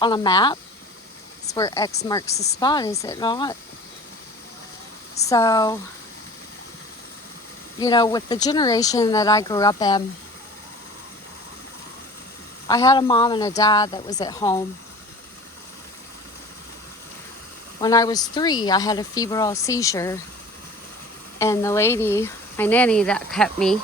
on a map. It's where X marks the spot, is it not? So, with the generation that I grew up in, I had a mom and a dad that was at home. When I was 3, I had a febrile seizure. And the lady, my nanny that kept me,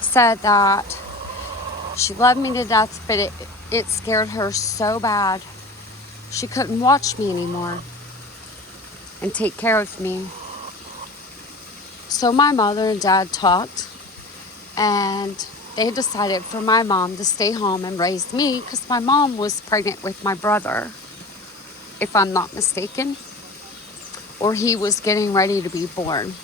said that she loved me to death, but it scared her so bad. She couldn't watch me anymore and take care of me. So my mother and dad talked, and they decided for my mom to stay home and raise me because my mom was pregnant with my brother, if I'm not mistaken, or he was getting ready to be born.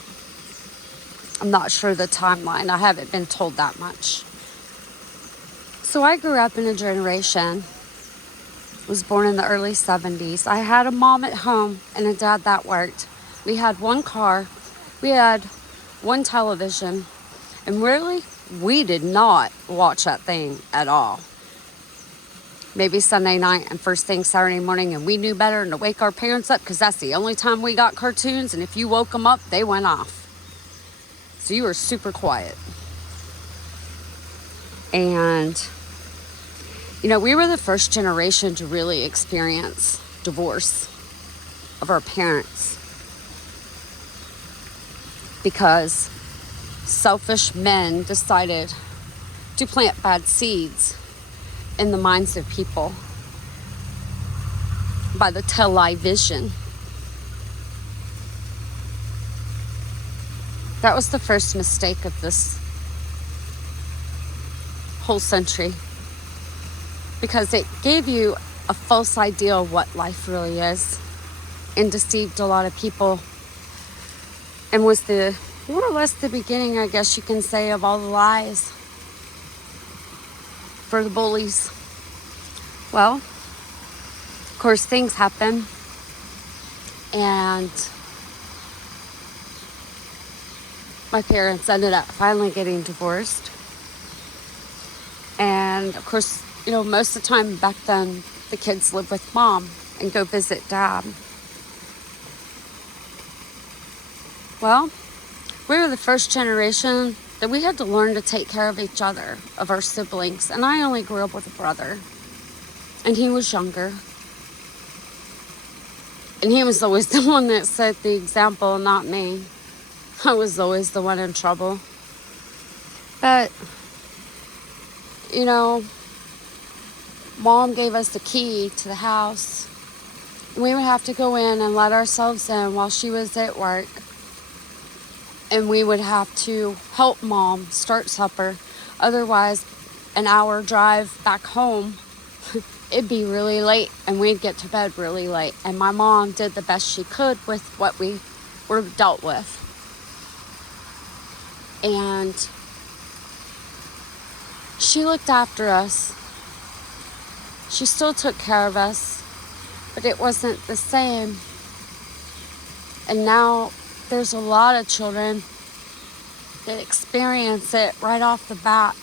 I'm not sure the timeline. I haven't been told that much. So I grew up in a generation, was born in the early 70s. I had a mom at home and a dad that worked. We had one car. We had one television. And really, we did not watch that thing at all. Maybe Sunday night and first thing Saturday morning, and we knew better than to wake our parents up because that's the only time we got cartoons, and if you woke them up, they went off. So you were super quiet. And, we were the first generation to really experience divorce of our parents because selfish men decided to plant bad seeds in the minds of people by the television. That was the first mistake of this whole century because it gave you a false idea of what life really is and deceived a lot of people and was more or less the beginning, I guess you can say, of all the lies for the bullies. Well, of course, things happen, and my parents ended up finally getting divorced. And of course, most of the time back then, the kids lived with mom and go visit dad. Well, we were the first generation that we had to learn to take care of each other, of our siblings. And I only grew up with a brother. And he was younger. And he was always the one that set the example, not me. I was always the one in trouble. But, mom gave us the key to the house. We would have to go in and let ourselves in while she was at work. And we would have to help mom start supper. Otherwise, an hour drive back home, it'd be really late and we'd get to bed really late. And my mom did the best she could with what we were dealt with. And she looked after us. She still took care of us, but it wasn't the same. And now there's a lot of children that experience it right off the bat,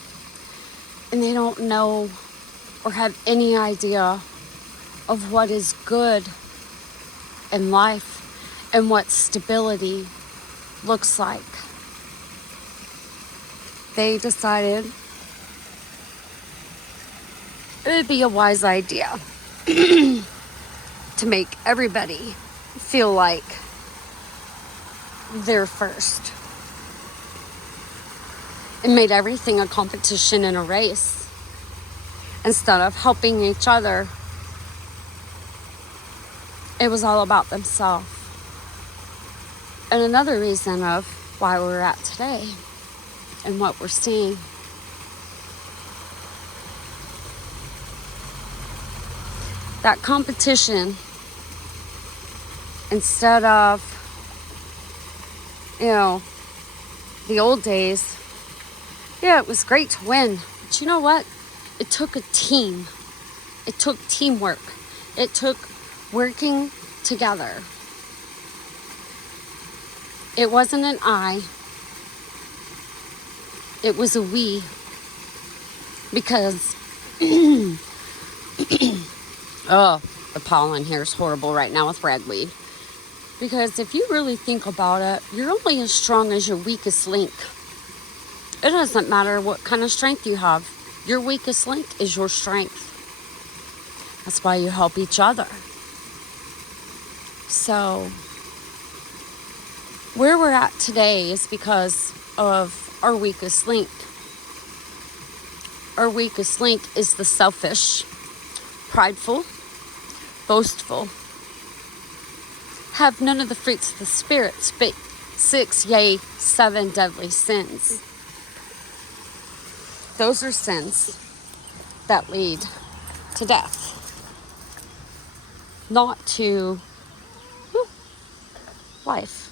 and they don't know or have any idea of what is good in life and what stability looks like. They decided it would be a wise idea to make everybody feel like they're first. It made everything a competition and a race instead of helping each other. It was all about themselves. And another reason of why we're at today and what we're seeing. That competition, instead of, the old days, it was great to win. But you know what? It took a team. It took teamwork. It took working together. It wasn't an I. It was a we. Because Oh, the pollen here is horrible right now with ragweed. Because if you really think about it, you're only as strong as your weakest link. It doesn't matter what kind of strength you have. Your weakest link is your strength. That's why you help each other. So, where we're at today is because of our weakest link. Our weakest link is the selfish, prideful, boastful, have none of the fruits of the Spirit, 6, yea, 7 deadly sins. Those are sins that lead to death, not to life.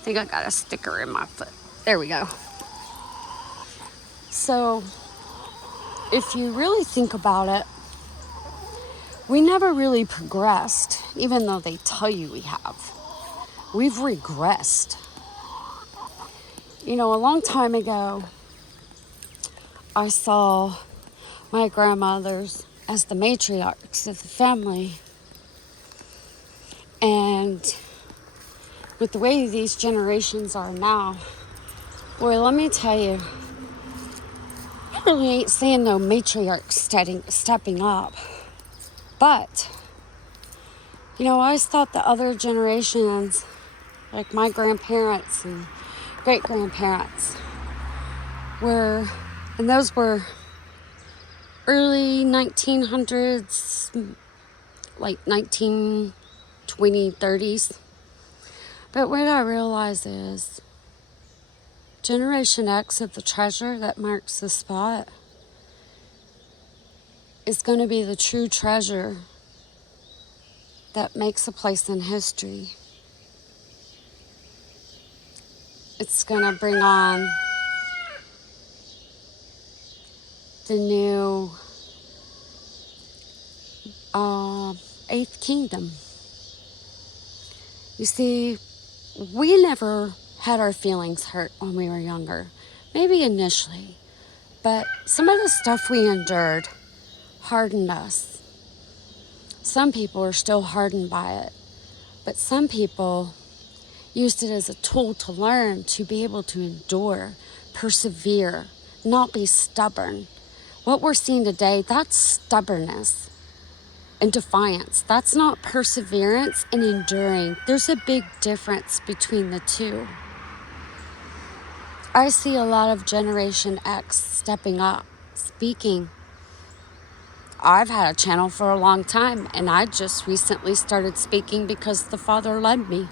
I think I got a sticker in my foot. There we go. So, if you really think about it, we never really progressed, even though they tell you we have. We've regressed. You know, a long time ago, I saw my grandmothers as the matriarchs of the family. And with the way these generations are now, boy, let me tell you, I really ain't seeing no matriarchs stepping up. But, you know, I always thought the other generations, like my grandparents and great-grandparents, and those were early 1900s, like 1920s, 30s. But what I realize is Generation X of the treasure that marks the spot is going to be the true treasure that makes a place in history. It's going to bring on the new 8th kingdom. You see, we never had our feelings hurt when we were younger. Maybe initially. But some of the stuff we endured hardened us. Some people are still hardened by it. But some people used it as a tool to learn, to be able to endure, persevere, not be stubborn. What we're seeing today, that's stubbornness and defiance. That's not perseverance and enduring. There's a big difference between the two. I see a lot of Generation X stepping up, speaking. I've had a channel for a long time, and I just recently started speaking because the Father led me.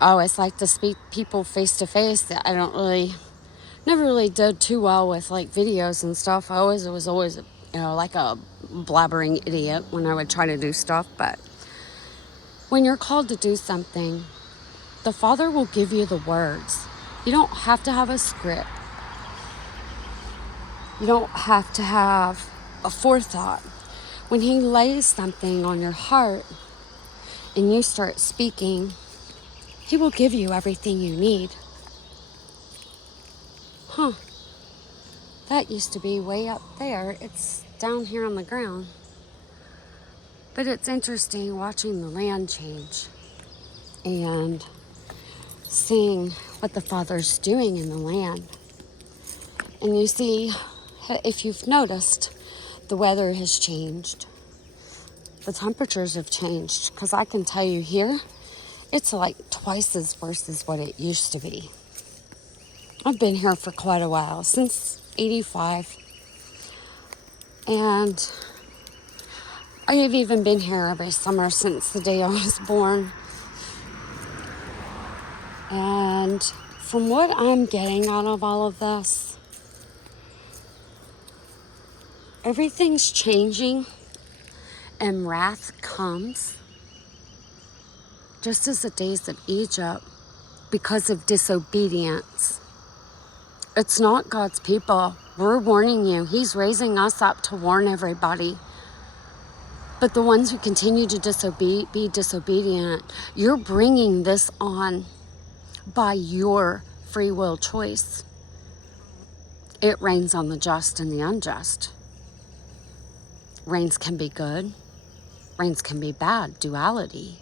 I always like to speak people face to face. Never really did too well with like videos and stuff. I was always, like a blabbering idiot when I would try to do stuff. But when you're called to do something, the Father will give you the words. You don't have to have a script. You don't have to have a forethought. When He lays something on your heart and you start speaking, He will give you everything you need. That used to be way up there. It's down here on the ground. But it's interesting watching the land change and seeing what the Father's doing in the land. And you see, if you've noticed, the weather has changed. The temperatures have changed. Because I can tell you here, it's like twice as worse as what it used to be. I've been here for quite a while, since 85. And I have even been here every summer since the day I was born. And from what I'm getting out of all of this, everything's changing and wrath comes just as the days of Egypt because of disobedience. It's not God's people. We're warning you. He's raising us up to warn everybody. But the ones who continue to be disobedient, you're bringing this on by your free will choice. It rains on the just and the unjust. Rains can be good. Rains can be bad. Duality.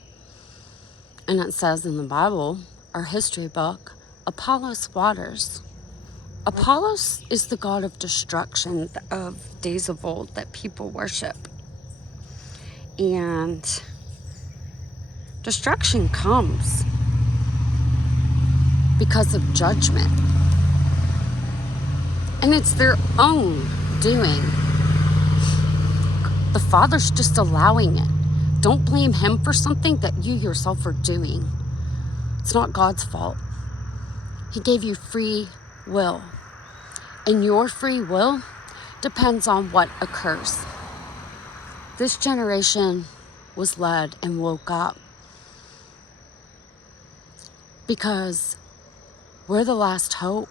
And it says in the Bible, our history book, Apollos waters. Apollos is the god of destruction of days of old that people worship. And destruction comes because of judgment. And it's their own doing. The Father's just allowing it. Don't blame him for something that you yourself are doing. It's not God's fault. He gave you free will. And your free will depends on what occurs. This generation was led and woke up because we're the last hope.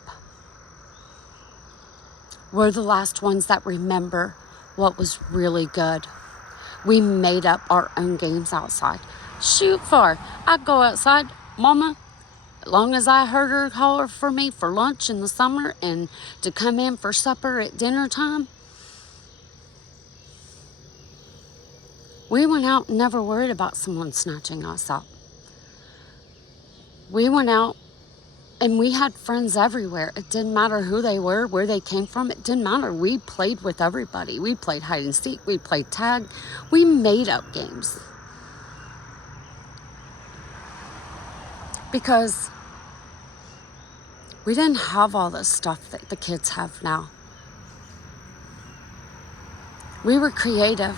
We're the last ones that remember what was really good. We made up our own games outside. Shoot for, I'd go outside, Mama, as long as I heard her holler for me for lunch in the summer and to come in for supper at dinner time. We went out and never worried about someone snatching us up. We went out and we had friends everywhere. It didn't matter who they were, where they came from. It didn't matter. We played with everybody. We played hide and seek. We played tag. We made up games. Because we didn't have all this stuff that the kids have now. We were creative.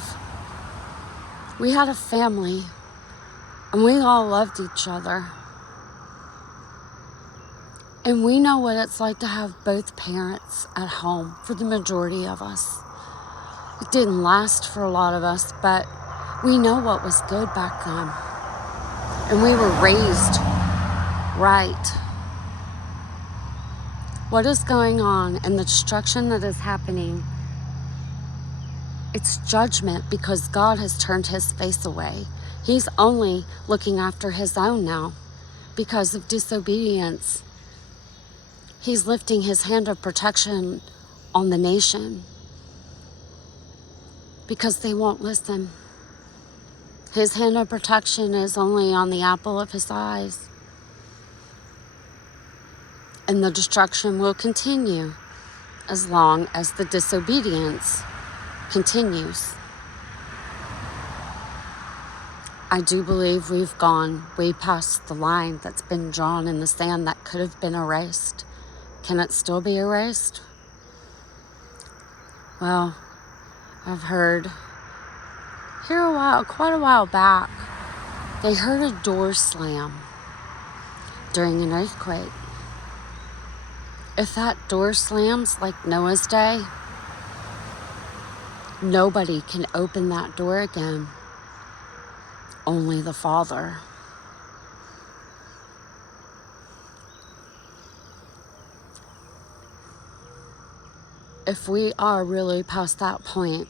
We had a family. And we all loved each other. And we know what it's like to have both parents at home for the majority of us. It didn't last for a lot of us, but we know what was good back then. And we were raised right. What is going on and the destruction that is happening, it's judgment because God has turned his face away. He's only looking after his own now because of disobedience. He's lifting his hand of protection on the nation because they won't listen. His hand of protection is only on the apple of his eyes. And the destruction will continue as long as the disobedience continues. I do believe we've gone way past the line that's been drawn in the sand that could have been erased. Can it still be erased? Well, I've heard quite a while back, they heard a door slam during an earthquake. If that door slams like Noah's day, nobody can open that door again. Only the Father. If we are really past that point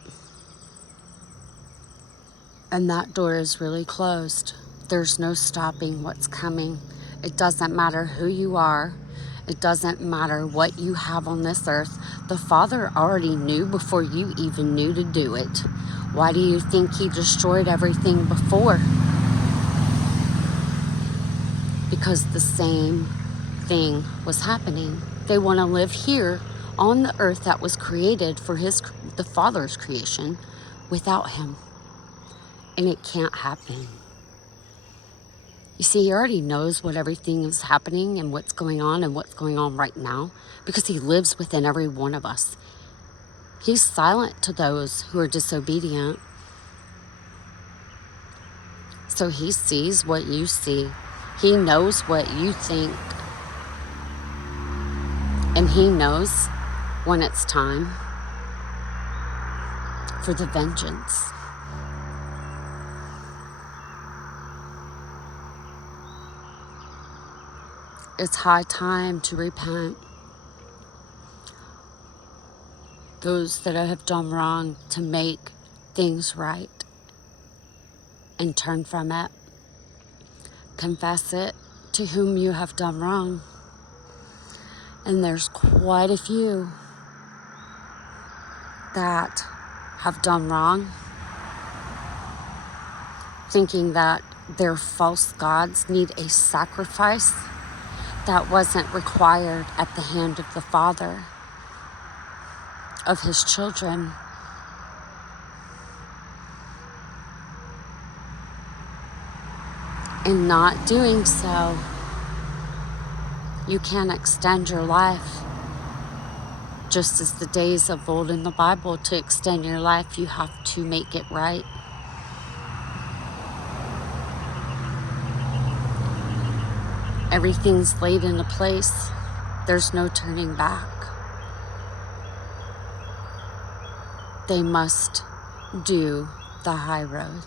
and that door is really closed, there's no stopping what's coming. It doesn't matter who you are. It doesn't matter what you have on this earth. The Father already knew before you even knew to do it. Why do you think he destroyed everything before? Because the same thing was happening. They want to live here on the earth that was created for the Father's creation without him. And it can't happen. You see, he already knows what everything is happening and what's going on right now because he lives within every one of us. He's silent to those who are disobedient. So he sees what you see. He knows what you think. And he knows when it's time for the vengeance. It's high time to repent. Those that have done wrong, to make things right and turn from it. Confess it to whom you have done wrong. And there's quite a few that have done wrong, thinking that their false gods need a sacrifice that wasn't required at the hand of the Father of his children. In not doing so, you can extend your life. Just as the days of old in the Bible, to extend your life, you have to make it right. Everything's laid into place. There's no turning back. They must do the high road.